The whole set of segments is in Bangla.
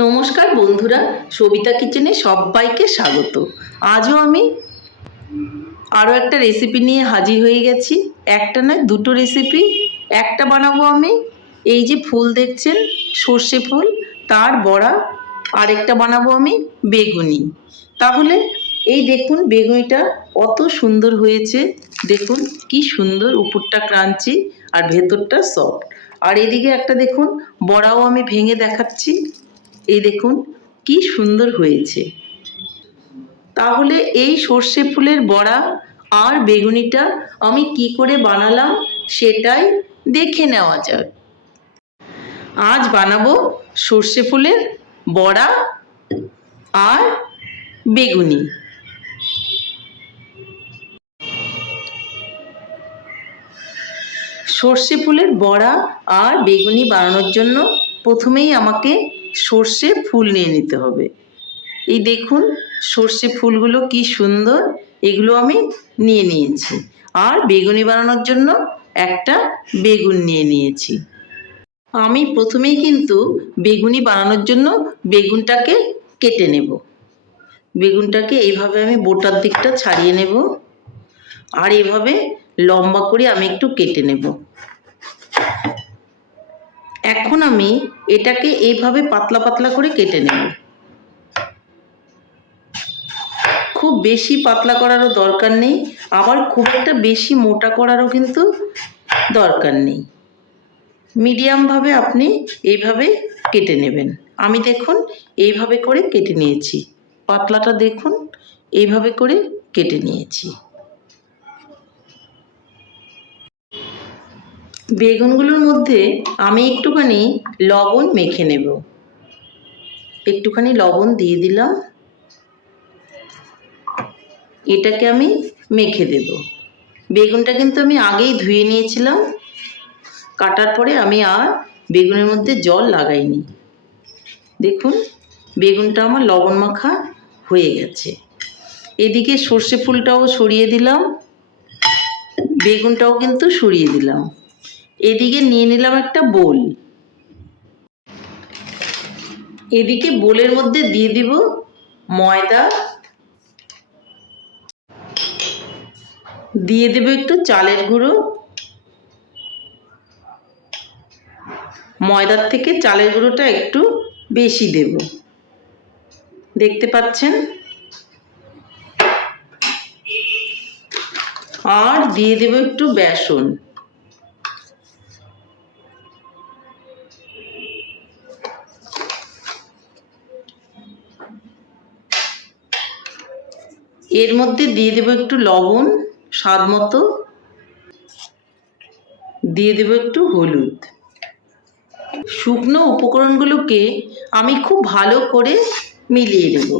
নমস্কার বন্ধুরা, সবিতা কিচেনে সবাইকে স্বাগত। আজও আমি আরও একটা রেসিপি নিয়ে হাজির হয়ে গেছি। একটা নয়, দুটো রেসিপি একটা বানাবো আমি। এই যে ফুল দেখছেন, সর্ষে ফুল, তার বড়া, আরেকটা বানাবো আমি, বেগুনি। তাহলে এই দেখুন বেগুনিটা অত সুন্দর হয়েছে। দেখুন কি সুন্দর উপরটা ক্রাঞ্চি আর ভেতরটা সফট। আর এদিকে একটা দেখুন, বড়াও আমি ভেঙে দেখাচ্ছি। এই দেখুন, কি সুন্দর হয়েছে। তাহলে এই সর্ষে ফুলের বড়া আর বেগুনিটা আমি কি করে বানালাম সেটাই দেখে নেওয়া যাক। আজ বানাবো সর্ষে ফুলের বড়া আর বেগুনি। সর্ষে ফুলের বড়া আর বেগুনি বানানোর জন্য প্রথমেই আমাকে সর্ষে ফুল নিয়ে নিতে হবে। এই দেখুন, সর্ষে ফুলগুলো কি সুন্দর, এগুলো আমি নিয়ে নিয়েছি। আর বেগুনি বানানোর জন্য একটা বেগুন নিয়ে নিয়েছি। আমি প্রথমেই কিন্তু বেগুনি বানানোর জন্য বেগুনটাকে কেটে নেব। বেগুনটাকে এইভাবে আমি বোটার দিকটা ছাড়িয়ে নেব। আর এভাবে লম্বা করে আমি একটু কেটে নেব। এখন আমি এটাকে এইভাবে পাতলা পাতলা করে কেটে নেব। খুব বেশি পাতলা করারও দরকার নেই, আবার খুব একটা বেশি মোটা করারও কিন্তু দরকার নেই। মিডিয়ামভাবে আপনি এইভাবে কেটে নেবেন। আমি দেখুন এইভাবে করে কেটে নিয়েছি। পাতলাটা দেখুন, এইভাবে করে কেটে নিয়েছি। বেগুনগুলোর মধ্যে আমি একটুখানি লবণ মেখে নেব। একটুখানি লবণ দিয়ে দিলাম। এটাকে আমি মেখে দেব। বেগুনটা কিন্তু আমি আগেই ধুয়ে নিয়েছিলাম। কাটার পরে আমি আর বেগুনের মধ্যে জল লাগাইনি। দেখুন, বেগুনটা আমার লবণ মাখা হয়ে গেছে। এদিকে সর্ষে ফুলটাও সরিয়ে দিলাম। বেগুনটাও কিন্তু সরিয়ে দিলাম। এদিকে নিয়ে নিলাম একটা বোল। এদিকে বোলের মধ্যে দিয়ে দিব ময়দা। দিয়ে দেবো একটু চালের গুঁড়ো। ময়দার থেকে চালের গুঁড়োটা একটু বেশি দেব। দেখতে পাচ্ছেন? আর দিয়ে দেবো একটু বেসন। এর মধ্যে দিয়ে দেবো একটু লবণ, স্বাদ মতো। দিয়ে দেবো একটু হলুদ। শুকনো উপকরণগুলোকে আমি খুব ভালো করে মিলিয়ে নেব।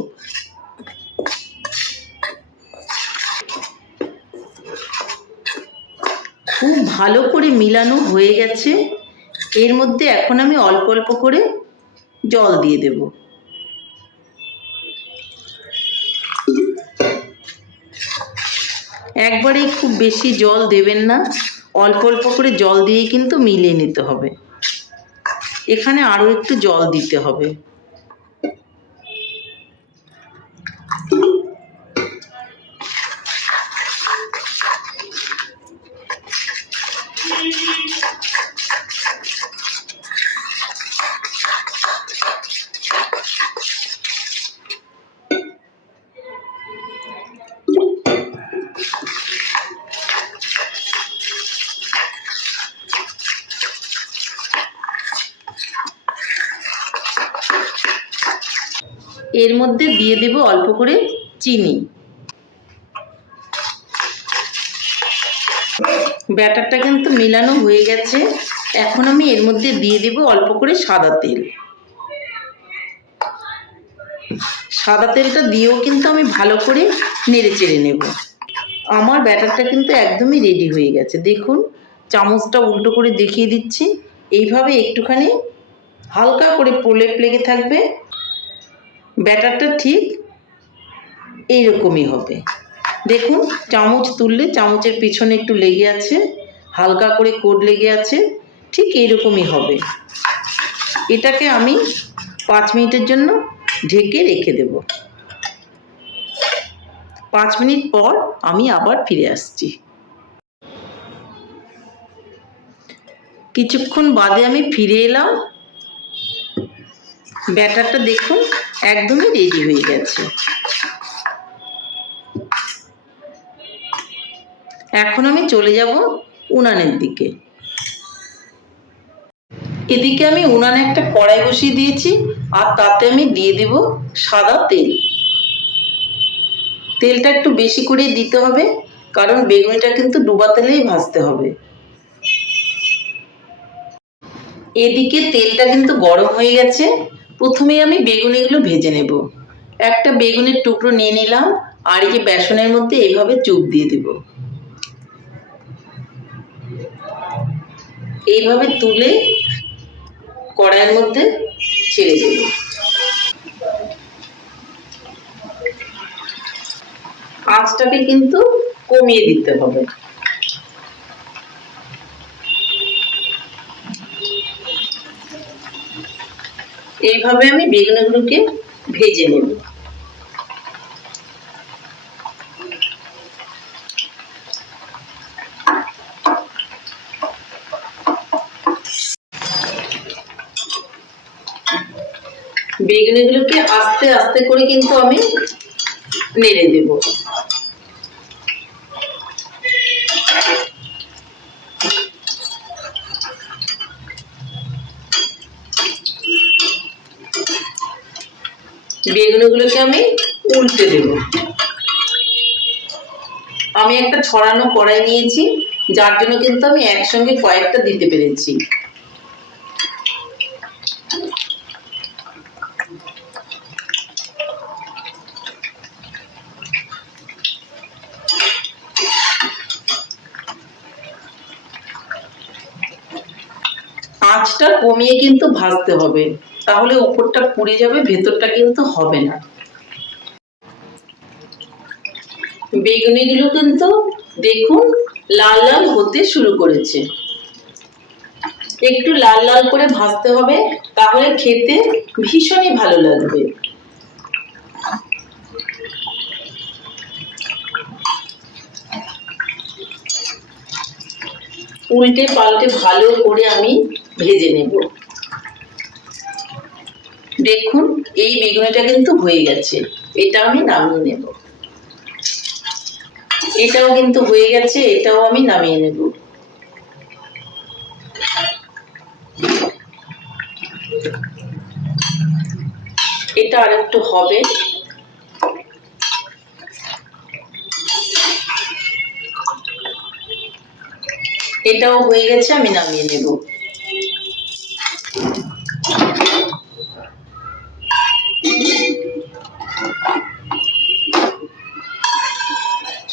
খুব ভালো করে মিলানো হয়ে গেছে। এর মধ্যে এখন আমি অল্প অল্প করে জল দিয়ে দেব। একবারেই খুব বেশি জল দেবেন না। অল্প অল্প করে জল দিয়ে কিন্তু মিলিয়ে নিতে হবে। এখানে আরও একটু জল দিতে হবে। এর মধ্যে দিয়ে দেব অল্প করে চিনি। ব্যাটারটা কিন্তু মেলানো হয়ে গেছে। এখন আমি এর মধ্যে দিয়ে দেব অল্প করে সাদা তেল। সাদা তেলটা দিয়েও কিন্তু আমি ভালো করে নেড়ে চেড়ে নেব। আমার ব্যাটারটা কিন্তু একদমই রেডি হয়ে গেছে। দেখুন, চামচটা উল্টো করে দেখিয়ে দিচ্ছি। এইভাবে একটুখানি হালকা করে প্রলেপ লেগে থাকবে। ব্যাটারটা ঠিক এইরকমই হবে। দেখুন, চামচ তুললে চামচের পিছনে একটু লেগে আছে, হালকা করে কোড লেগে আছে, ঠিক এইরকমই হবে। এটাকে আমি পাঁচ মিনিটের জন্য ঢেকে রেখে দেব। পাঁচ মিনিট পর আমি আবার ফিরে আসছি। কিছুক্ষণ বাদে আমি ফিরে এলাম। ব্যাটারটা দেখুন, একদমই রেডি হয়ে গেছে। এখন আমি চলে যাব উনানের দিকে। এদিকে আমি উনানে একটা কড়াই বসিয়ে দিয়েছি, আর তাতে আমি দিয়ে দেব সাদা তেল। তেলটা একটু বেশি করে দিতে হবে, কারণ বেগুনিটা কিন্তু ডুবা তেলেই ভাজতে হবে। এদিকে তেলটা কিন্তু গরম হয়ে গেছে প্রথমেই আমি বেগুনিগুলো ভেজে নেব। একটা বেগুনের টুকরো নিয়ে নিলাম, আর যে বেসনের মধ্যে এইভাবে চুপ দিয়ে দেব। এইভাবে তুলে কড়াইয়ের মধ্যে ছেড়ে দেব। আঁচটাকে কিন্তু কমিয়ে দিতে হবে। এইভাবে আমি বেগুনগুলোকে ভেজে নেব। বেগুনিগুলোকে আস্তে আস্তে করে কিন্তু আমি নেড়ে দেব। বেগুনিগুলোকে আমি উল্টে দেব। আমি একটা ছড়ানো কড়াই নিয়েছি, যার জন্য কিন্তু আমি একসঙ্গে কয়েকটা দিতে পেরেছি। আঁচটা কমিয়ে কিন্তু ভাজতে হবে। তাহলে উপরটা পুড়ে যাবে, ভেতরটা কিন্তু হবে না। বেগুনিগুলো কিন্তু দেখুন লাল লাল হতে শুরু করেছে। একটু লাল লাল করে ভাজতে হবে, তাহলে খেতে ভীষণই ভালো লাগবে। উল্টে পাল্টে ভালো করে আমি ভেজে নেব। দেখুন, এই বেগুনিটা কিন্তু হয়ে গেছে। এটা আমি নামিয়ে নেব। এটাও কিন্তু হয়ে গেছে, এটাও আমি নামিয়ে নেব। এটা আরেকটু হবে। এটাও হয়ে গেছে, আমি নামিয়ে নেব।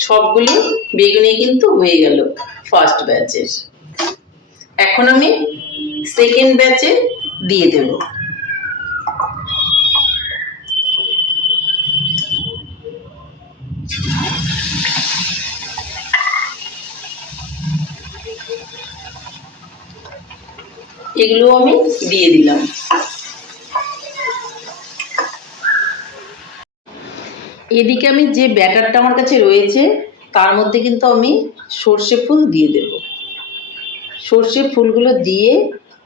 সবগুলো বেগুনি কিন্তু হয়ে গেল ফার্স্ট ব্যাচের এখন আমি সেকেন্ড ব্যাচে দিয়ে দেব। এগুলো আমি দিয়ে দিলাম। এদিকে আমি যে ব্যাটারটা আমার কাছে রয়েছে, তার মধ্যে কিন্তু আমি সর্ষে ফুল দিয়ে দেব। সর্ষে ফুলগুলো দিয়ে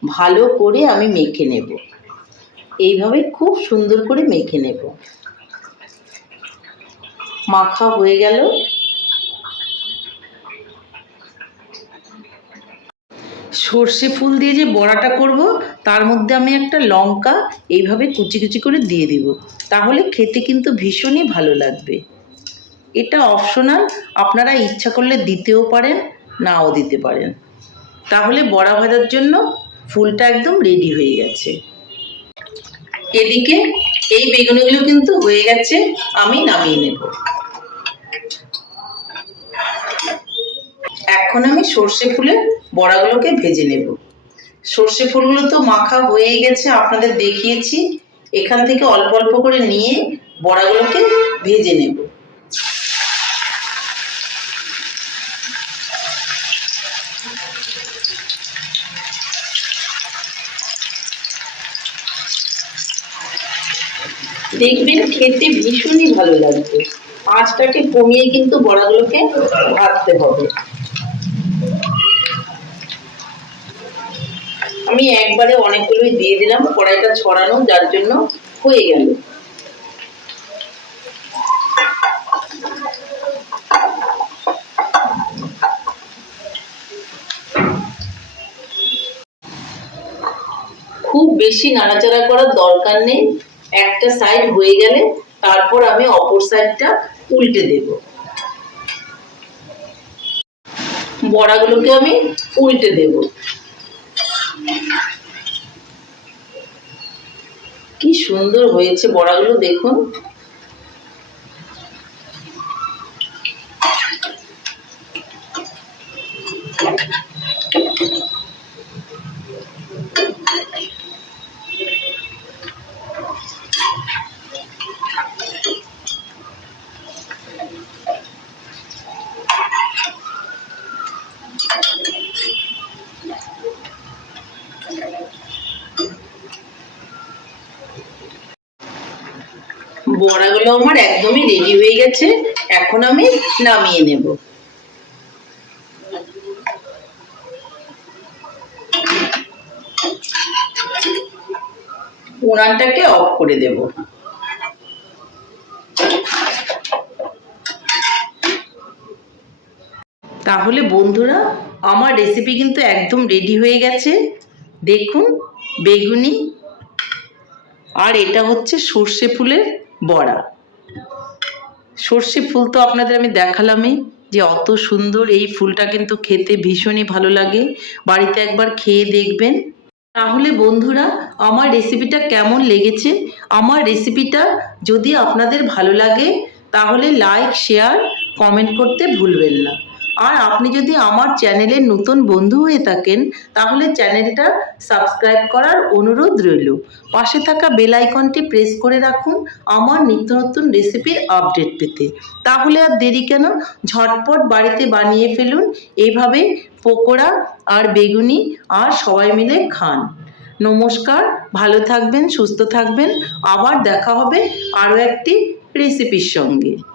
ভালো করে আমি মেখে নেব। এইভাবে খুব সুন্দর করে মেখে নেব। মাখা হয়ে গেল। সর্ষে ফুল দিয়ে যে বড়াটা করব তার মধ্যে আমি একটা লঙ্কা এইভাবে কুচি কুচি করে দিয়ে দিব। তাহলে খেতে কিন্তু ভীষণই ভালো লাগবে। এটা অপশনাল, আপনারা ইচ্ছা করলে দিতেও পারেন, নাও দিতে পারেন। তাহলে বড়া ভাজার জন্য ফুলটা একদম রেডি হয়ে গেছে। এদিকে এই বেগুনিগুলো কিন্তু হয়ে গেছে, আমি নামিয়ে নেব। এখন আমি সর্ষে ফুলের বড়াগুলোকে ভেজে নেব। সর্ষে ফুলগুলো তো মাখা হয়ে গেছে, আপনাদের দেখিয়েছি। এখান থেকে অল্প অল্প করে নিয়ে বড়াগুলোকে ভেজে নেব। দেখবেন খেতে ভীষণই ভালো লাগবে। আঁচটাকে কমিয়ে কিন্তু বড়াগুলোকে ভাজতে হবে। আমি একবারে অনেকগুলোই দিয়ে দিলাম, কড়াইটা ছড়ানো, যার জন্য হয়ে গেল। খুব বেশি নাড়াচাড়া করার দরকার নেই, একটা সাইড হয়ে গেলে তারপর আমি অপর সাইডটা উল্টে দেব। বড়াগুলোকে আমি উল্টে দেব কি সুন্দর হয়েছে। বড়াগুলো দেখুন। বড়াগুলো আমার একদমই রেডি হয়ে গেছে। এখন আমি নামিয়ে নেব। উনানটাকে অফ করে দেব। তাহলে বন্ধুরা, আমার রেসিপি কিন্তু একদম রেডি হয়ে গেছে। দেখুন, বেগুনি, আর এটা হচ্ছে সর্ষে ফুলের বড়া। সর্ষে ফুল তো আপনাদের আমি দেখালামই, যে অত সুন্দর এই ফুলটা কিন্তু খেতে ভীষণই ভালো লাগে। বাড়িতে একবার খেয়ে দেখবেন। তাহলে বন্ধুরা, আমার রেসিপিটা কেমন লেগেছে? আমার রেসিপিটা যদি আপনাদের ভালো লাগে, তাহলে লাইক শেয়ার কমেন্ট করতে ভুলবেন না। আর আপনি যদি আমার চ্যানেলের নতুন বন্ধু হয়ে থাকেন, তাহলে চ্যানেলটা সাবস্ক্রাইব করার অনুরোধ রইল। পাশে থাকা বেল আইকনটি প্রেস করে রাখুন আমার নিত্য নতুন রেসিপির আপডেট পেতে। তাহলে আর দেরি কেন? ঝটপট বাড়িতে বানিয়ে ফেলুন। এইভাবে পকোড়া আর বেগুনি আর সবাই মিলে খান। নমস্কার, ভালো থাকবেন, সুস্থ থাকবেন। আবার দেখা হবে আরও একটি রেসিপির সঙ্গে।